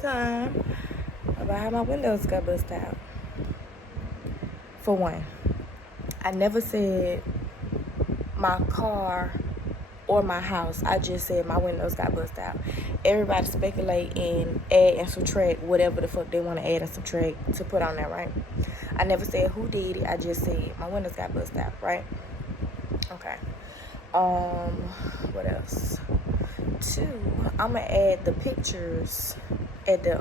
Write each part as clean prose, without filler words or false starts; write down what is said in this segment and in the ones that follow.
time about how my windows got busted out. For one, I never said my car or my house. I just said my windows got busted out. Everybody speculate and add and subtract whatever the fuck they want to add and subtract to put on there, right? I never said who did it. I just said my windows got busted out, right? Okay. What else? 2, I'm gonna add the pictures at the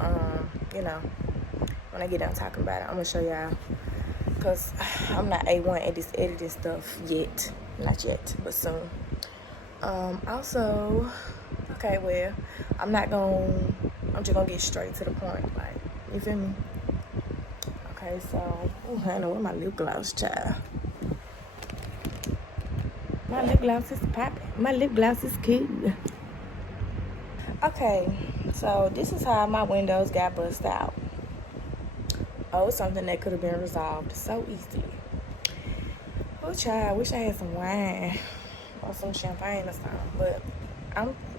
when I get done talking about it. I'm gonna show y'all, because I'm not A1 at this editing stuff yet. Not yet, but soon. Also, okay, well, I'm just gonna get straight to the point, like, you feel me? Okay, so, I know where my lip gloss, child. My lip gloss is popping. My lip gloss is cute. Okay, so this is how my windows got busted out. Oh, something that could have been resolved so easily. Oh, child, I wish I had some wine or some champagne or something. But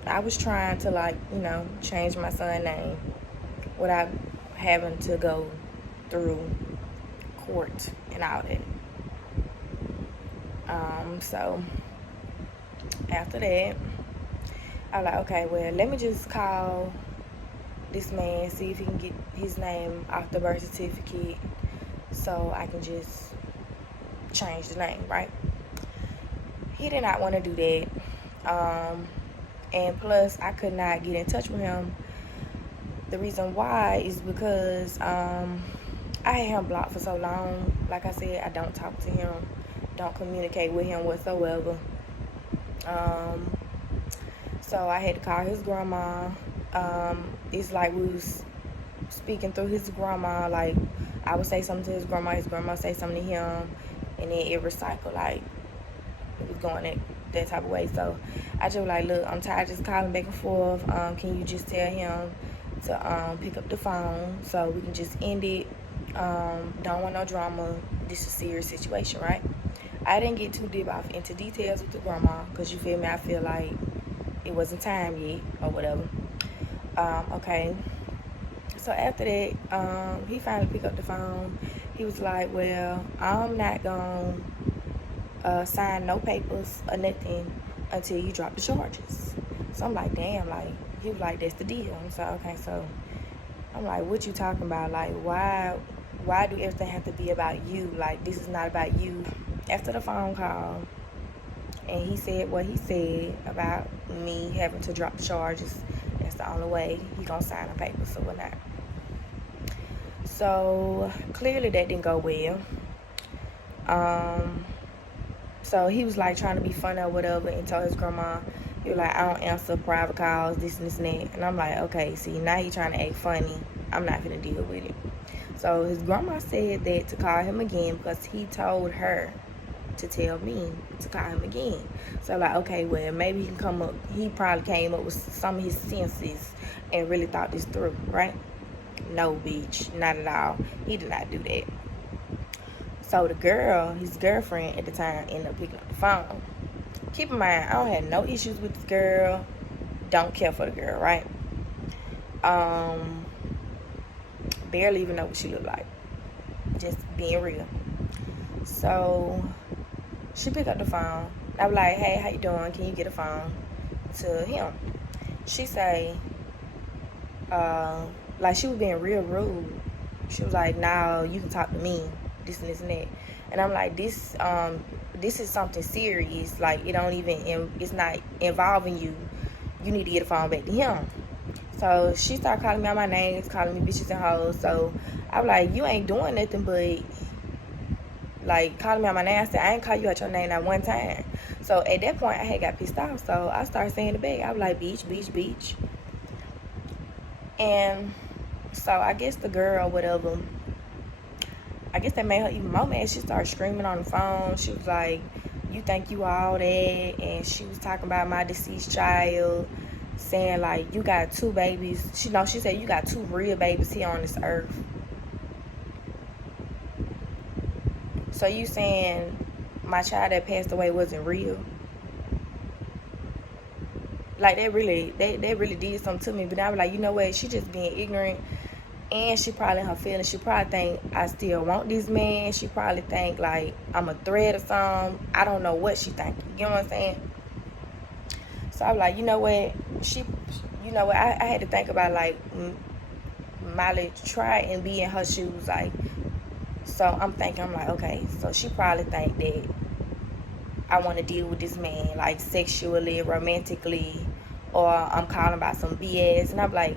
I was trying to, change my son's name without having to go through court and all that. So after that, I was like, okay, well, let me just call this man, see if he can get his name off the birth certificate so I can just change the name, right? He did not want to do that. And plus, I could not get in touch with him. The reason why is because I had him blocked for so long. Like I said, I don't talk to him, don't communicate with him whatsoever. So I had to call his grandma. It's like we was speaking through his grandma. Like, I would say something to his grandma say something to him, and then it recycled. Like, it was going that type of way. So I just was like, look, I'm tired of just calling back and forth. Can you just tell him to pick up the phone so we can just end it? Don't want no drama. This is a serious situation, right? I didn't get too deep off into details with the grandma, because you feel me, I feel like it wasn't time yet or whatever. Okay, so after that, he finally picked up the phone. He was like, well, I'm not gonna sign no papers or nothing until you drop the charges. So I'm like, damn, like, he was like, that's the deal. So okay, so I'm like, what you talking about? Like, why do everything have to be about you? Like, this is not about you. After the phone call, and he said what he said about me having to drop the charges, that's the only way he gonna sign the papers or whatnot. So clearly that didn't go well. So he was like trying to be funny or whatever, and told his grandma, he was like, I don't answer private calls, this and this and that. And I'm like, okay, see, now he trying to act funny. I'm not gonna deal with it. So his grandma said that to call him again, because he told her to tell me to call him again. So like, okay, well, maybe he can come up. He probably came up with some of his senses and really thought this through, right? No, bitch, not at all. He did not do that. So the girl, his girlfriend at the time, ended up picking up the phone. Keep in mind, I don't have no issues with this girl. Don't care for the girl, right? Barely even know what she looked like. Just being real. So she picked up the phone. I was like, hey, how you doing? Can you get a phone to him? She say, like, she was being real rude. She was like, no, you can talk to me, this and this and that. And I'm like, this is something serious. Like, it's not involving you. You need to get a phone back to him. So she started calling me out my names, calling me bitches and hoes. So I was like, you ain't doing nothing but, like, calling me out my name. I said, I ain't call you out your name not one time. So at that point, I had got pissed off. So I started saying it back. I was like, bitch, bitch, bitch. And so I guess the girl, whatever, I guess that made her even more mad. She started screaming on the phone. She was like, you think you all that? And she was talking about my deceased child, saying, like, you got 2 babies. She said, you got 2 real babies here on this earth. So you saying my child that passed away wasn't real? Like, they really did something to me. But I was like, you know what? She just being ignorant. And she probably in her feelings. She probably think I still want this man. She probably think like I'm a threat or something. I don't know what she think. You know what I'm saying? So I was like, you know what? I had to think about like Molly try and be in her shoes. Like, so I'm like, okay. So she probably think that I want to deal with this man like sexually, romantically, or I'm calling about some BS. And I'm like,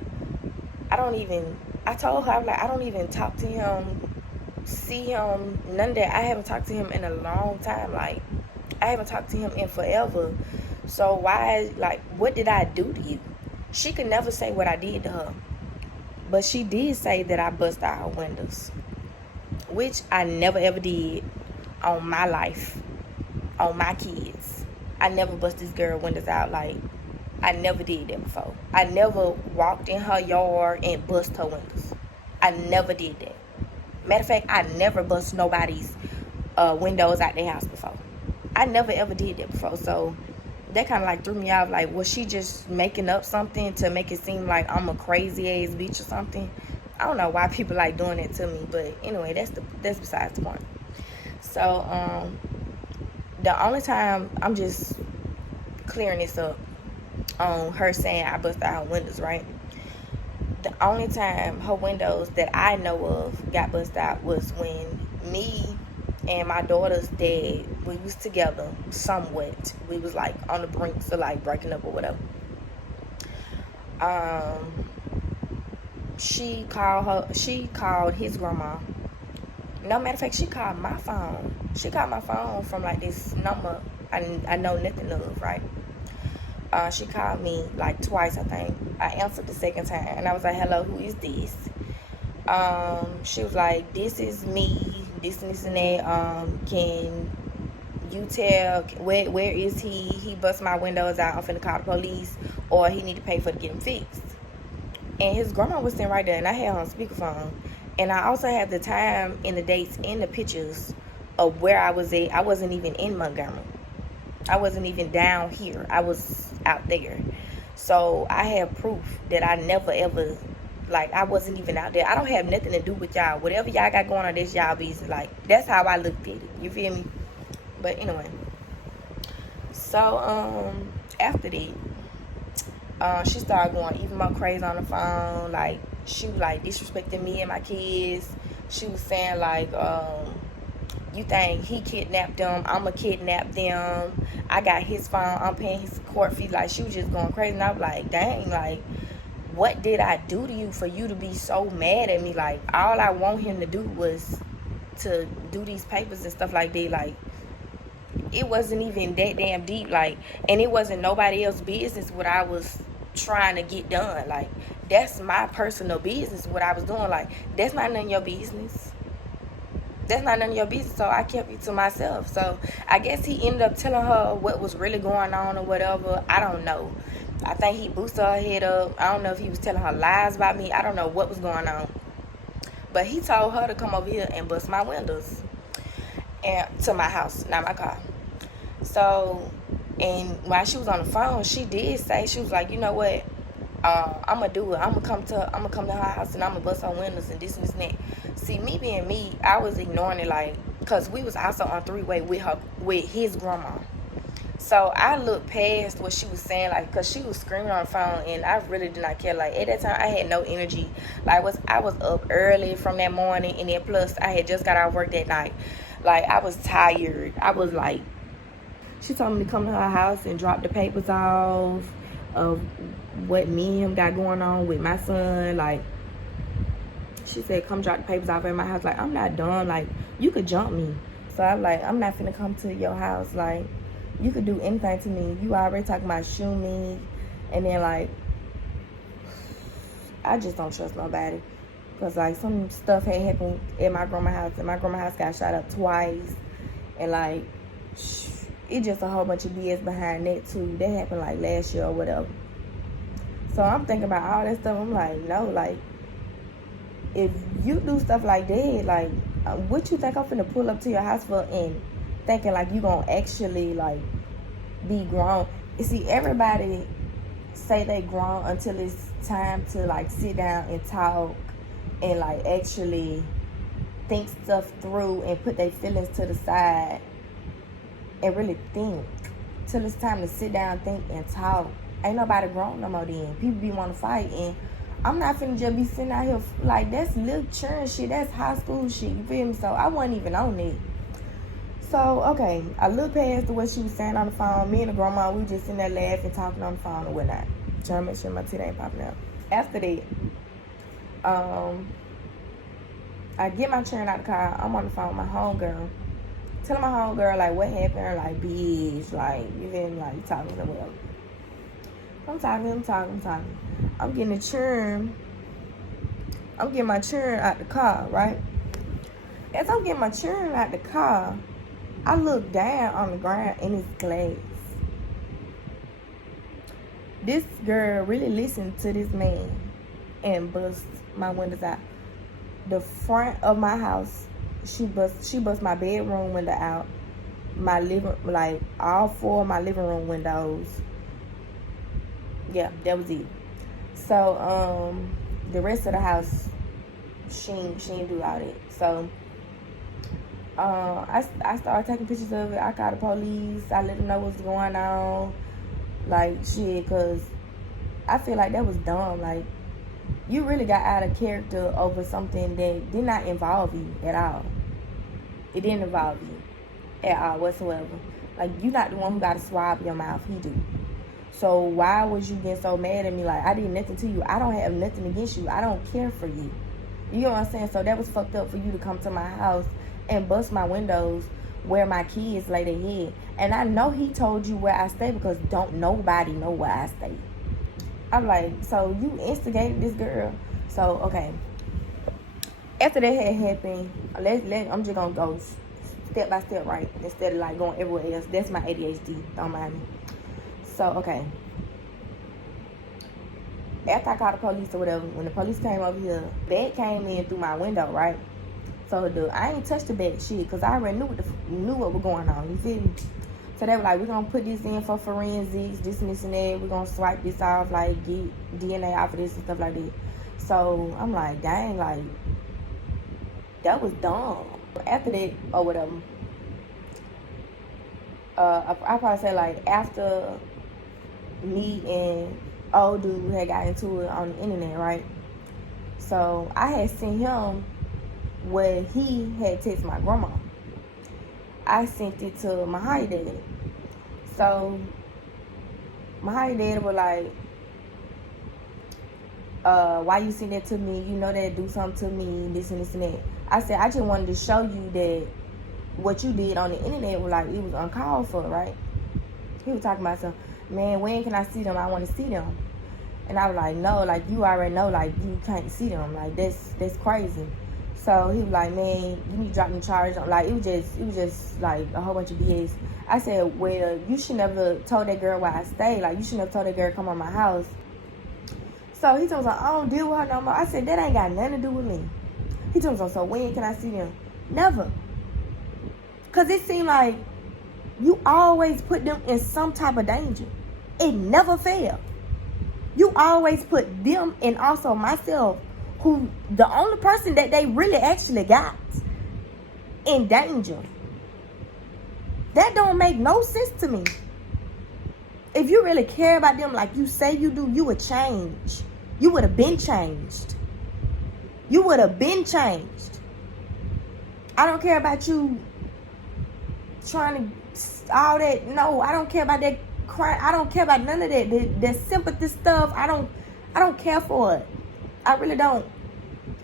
I told her, I'm like, I don't even talk to him, see him, none of that. I haven't talked to him in a long time. Like, I haven't talked to him in forever. So why, like, what did I do to you? She could never say what I did to her. But she did say that I busted out her windows, which I never ever did on my life, on my kids. I never bust this girl windows out. Like, I never did that before. I never walked in her yard and bust her windows. I never did that. Matter of fact, I never bust nobody's windows out their house before. I never ever did that before. So that kind of like threw me off. Like, was she just making up something to make it seem like I'm a crazy ass bitch or something? I don't know why people like doing that to me. But anyway, that's besides the point. So the only time, I'm just clearing this up on her saying I busted out her windows, right? The only time her windows that I know of got busted out was when me and my daughter's dad, we was together somewhat. We was like on the brink of like breaking up or whatever. She called his grandma. No, matter of fact, she called my phone. She called my phone from like this number I know nothing of, right? She called me like twice, I think. I answered the second time, and I was like, hello, who is this? She was like, this is me, this and that. Can you tell, where is he? He bust my windows out. I'm finna call the police, or he need to pay for to get him fixed. And his grandma was sitting right there, and I had her on speakerphone. And I also had the time and the dates and the pictures of where I was at. I wasn't even in Montgomery. I wasn't even down here. I was out there. So I have proof that I never ever, like, I wasn't even out there. I don't have nothing to do with y'all. Whatever y'all got going on, that's y'all business. Like, that's how I looked at it. You feel me? But anyway. So, after that, she started going even more crazy on the phone. Like, she was, like, disrespecting me and my kids. She was saying, like, you think he kidnapped them, I'ma kidnap them. I got his phone, I'm paying his court fee. Like, she was just going crazy. And I was like, dang, like, what did I do to you for you to be so mad at me? Like, all I want him to do was to do these papers and stuff like that. Like, it wasn't even that damn deep. Like, and it wasn't nobody else's business what I was trying to get done. Like, that's my personal business what I was doing. Like, that's not none of your business. That's not none of your business. So I kept it to myself. So I guess he ended up telling her what was really going on or whatever. I don't know. I think he boosted her head up. I don't know if he was telling her lies about me. I don't know what was going on. But he told her to come over here and bust my windows and to my house, not my car. So, and while she was on the phone, she did say, she was like, you know what? I'm gonna do it. I'm gonna come to her house and I'm gonna bust her windows and this and that. See, me being me, I was ignoring it, like, cause we was also on three-way with his grandma. So I looked past what she was saying, like, cause she was screaming on the phone, and I really did not care. Like, at that time, I had no energy. Like, I was up early from that morning, and then plus I had just got out of work that night. Like, I was tired. I was like, she told me to come to her house and drop the papers off of what me and him got going on with my son. Like, she said, come drop the papers off at my house. Like, I'm not done. Like, you could jump me. So I'm like, I'm not finna come to your house. Like, you could do anything to me. You already talking about shoot me. And then, like, I just don't trust nobody. Because, like, some stuff had happened at my grandma's house. And my grandma's house got shot up twice. And, like, it's just a whole bunch of BS behind that, too. That happened, like, last year or whatever. So I'm thinking about all that stuff. I'm like, no, like, if you do stuff like that, like, what you think I'm finna pull up to your house for and thinking, like, you gonna actually, like, be grown? You see, everybody say they grown until it's time to like sit down and talk and like actually think stuff through and put their feelings to the side and really think till it's time to sit down, think, and talk. Ain't nobody grown no more then. People be want to fight, and I'm not finna just be sitting out here like that's little churn shit. That's high school shit. You feel me? So I wasn't even on it. So okay, I looked past what she was saying on the phone. Me and the grandma, we just sitting there laughing, talking on the phone and whatnot, trying to make sure my teeth ain't popping out. After that, I get my churn out the car. I'm on the phone with my homegirl, telling my homegirl like what happened, like bitch, like you didn't like talking to whatever. I'm talking. I'm getting the churn. I'm getting my churn out the car, right? As I'm getting my churn out the car, I look down on the ground and it's glass. This girl really listened to this man and bust my windows out. The front of my house, she bust my bedroom window out. My living, like all 4 of my living room windows. Yeah, that was it. So the rest of the house, she ain't do all that. So I started taking pictures of it. I called the police. I let them know what's going on. Like shit, cause I feel like that was dumb. Like you really got out of character over something that did not involve you at all. It didn't involve you at all whatsoever. Like you not the one who got to swab your mouth. He do. So why was you getting so mad at me? Like I did nothing to you. I don't have nothing against you. I don't care for you. You know what I'm saying? So that was fucked up for you to come to my house and bust my windows where my kids lay their head. And I know he told you where I stay because don't nobody know where I stay. I'm like, so you instigated this girl. So, okay. After that had happened, I'm just going to go step by step, right? Instead of like going everywhere else. That's my ADHD. Don't mind me. So, okay. After I called the police or whatever, when the police came over here, bat came in through my window, right? So I ain't touched the bat shit because I already knew what was going on. You feel me? So they were like, we're going to put this in for forensics, this and this and that. We're going to swipe this off, like get DNA off of this and stuff like that. So I'm like, dang, like, that was dumb. After that, or whatever, I probably say like after me and old dude had got into it on the internet, right? So I had seen him where he had texted my grandma. I sent it to my high dad. So my high dad was like, why you send that to me? You know that do something to me, this and this and that. I said, I just wanted to show you that what you did on the internet was like, it was uncalled for, right? He was talking about some, man, when can I see them? I want to see them. And I was like, no, like you already know, like you can't see them. Like that's crazy. So he was like, man, you need to drop me charge. Like it was just like a whole bunch of BS. I said, well, you should never told that girl where I stay. Like you should never told that girl come on my house. So he told me, I don't deal with her no more. I said, that ain't got nothing to do with me. He told me, so when can I see them? Never. Cause it seemed like you always put them in some type of danger. It never failed. You always put them and also myself, who the only person that they really actually got, in danger. That don't make no sense to me. If you really care about them like you say you do, you would change. You would have been changed. You would have been changed. I don't care about you trying to all that. No, I don't care about that crime. I don't care about none of that. The sympathy stuff. I don't care for it. I really don't.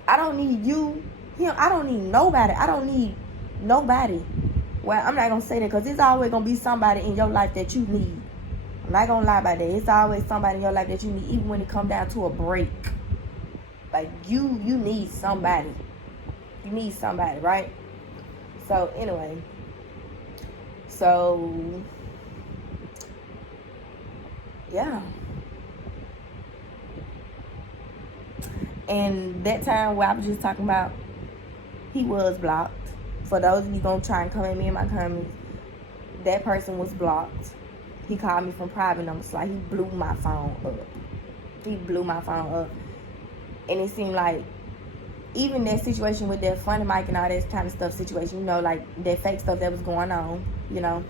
I don't need you. I don't need nobody. I don't need nobody. Well, I'm not gonna say that because there's always gonna be somebody in your life that you need. I'm not gonna lie about that. It's always somebody in your life that you need, even when it comes down to a break. Like you need somebody. You need somebody, right? So anyway. So yeah. And that time where I was just talking about, he was blocked. For those of you gonna try and come at me in my comments, that person was blocked. He called me from private numbers. Like, he blew my phone up. He blew my phone up. And it seemed like, even that situation with that funny mic and all that kind of stuff situation, you know, like, that fake stuff that was going on, you know,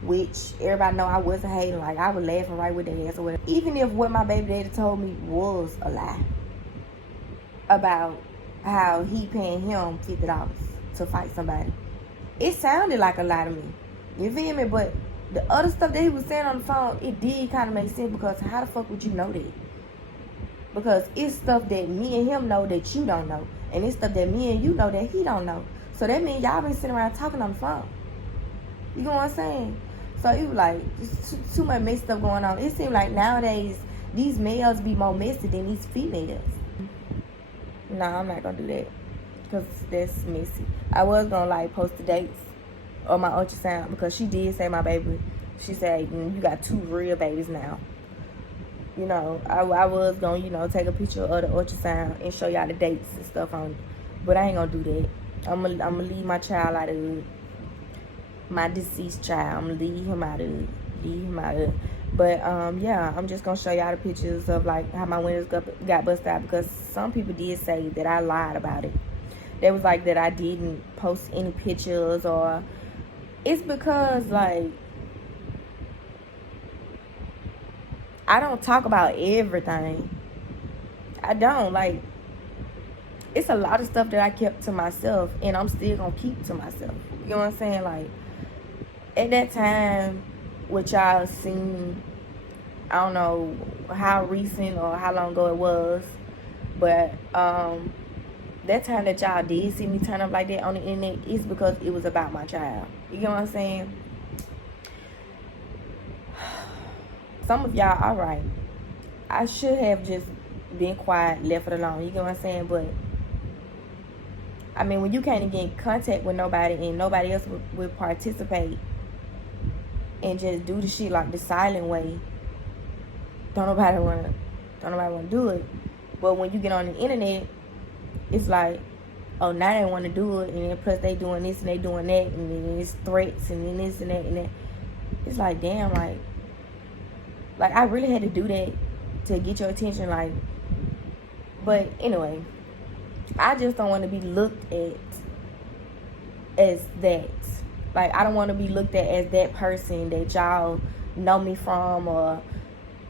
which everybody know I wasn't hating. Like, I was laughing right with their ass or whatever. Even if what my baby daddy told me was a lie about how he paying him $50 to fight somebody, it sounded like a lie to me. You feel me? But the other stuff that he was saying on the phone, it did kind of make sense, because how the fuck would you know that? Because it's stuff that me and him know that you don't know. And it's stuff that me and you know that he don't know. So that means y'all been sitting around talking on the phone. You know what I'm saying? So it was like, too much messed stuff going on. It seemed like nowadays, these males be more messy than these females. Nah, I'm not going to do that. Because that's messy. I was going to, like, post the dates on my ultrasound. Because she did say, my baby, she said, you got 2 real babies now. You know, I was going to, you know, take a picture of the ultrasound and show y'all the dates and stuff on it. But I ain't going to do that. I'm going to leave my child out of it. My deceased child. I'm going to leave him out of it. But, yeah, I'm just going to show y'all the pictures of, like, how my windows got busted out. Because some people did say that I lied about it. They was like that I didn't post any pictures, or... It's because, like... I don't talk about everything. I don't. Like, it's a lot of stuff that I kept to myself, and I'm still going to keep to myself. You know what I'm saying? Like, at that time, what y'all seen, I don't know how recent or how long ago it was, but that time that y'all did see me turn up like that on the internet, it's because it was about my child. You know what I'm saying? Some of y'all, all right. I should have just been quiet, left it alone. You know what I'm saying? But, I mean, when you can't get in contact with nobody and nobody else would participate and just do the shit like the silent way, don't nobody want to do it. But when you get on the internet, it's like, oh, now they want to do it, and then plus they doing this and they doing that, and then it's threats and then this and that and that. It's like, damn, like I really had to do that to get your attention, like. But anyway, I just don't want to be looked at as that. Like, I don't want to be looked at as that person that y'all know me from, or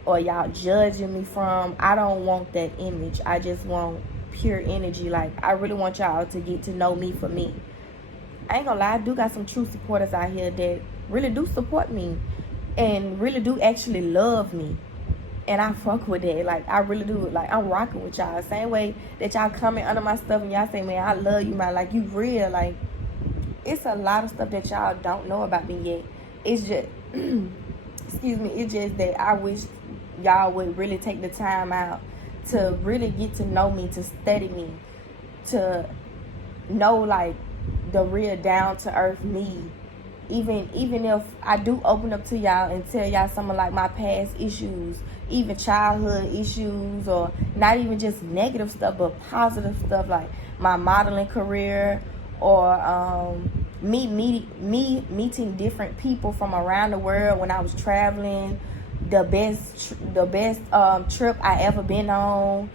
y'all judging me from. I don't want that image. I just want pure energy. Like, I really want y'all to get to know me for me. I ain't gonna lie, I do got some true supporters out here that really do support me and really do actually love me. And I fuck with that. Like, I really do. Like, I'm rocking with y'all. Same way that y'all comment under my stuff and y'all say, man, I love you, man. Like, you real. Like, it's a lot of stuff that y'all don't know about me yet. It's just, excuse me, it's just that I wish y'all would really take the time out to really get to know me, to study me, to know, like, the real down-to-earth me. Even if I do open up to y'all and tell y'all some of, like, my past issues, even childhood issues, or not even just negative stuff, but positive stuff, like my modeling career, or me meeting different people from around the world when I was traveling, the best trip I ever been on,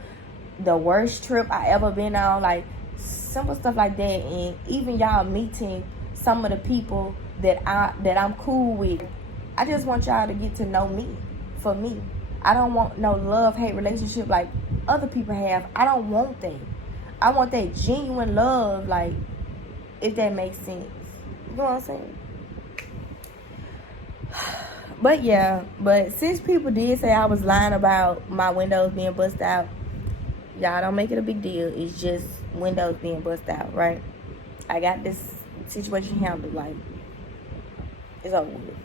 the worst trip I ever been on, like simple stuff like that. And even y'all meeting some of the people that I'm cool with. I just want y'all to get to know me for me. I don't want no love-hate relationship like other people have. I don't want that. I want that genuine love, like, if that makes sense. You know what I'm saying? But yeah, but since people did say I was lying about my windows being busted out, y'all don't make it a big deal. It's just windows being busted out, right? I got this situation handled. Like, it's over with.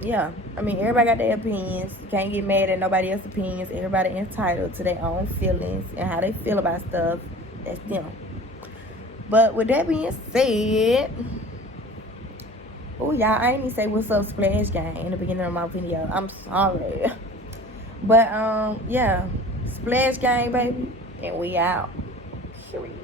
Yeah, I mean, everybody got their opinions. You can't get mad at nobody else's opinions. Everybody entitled to their own feelings and how they feel about stuff. That's them. But with that being said, oh, y'all, I ain't even say what's up Splash Gang in the beginning of my video. I'm sorry. But, yeah, Splash Gang, baby, and we out. Period.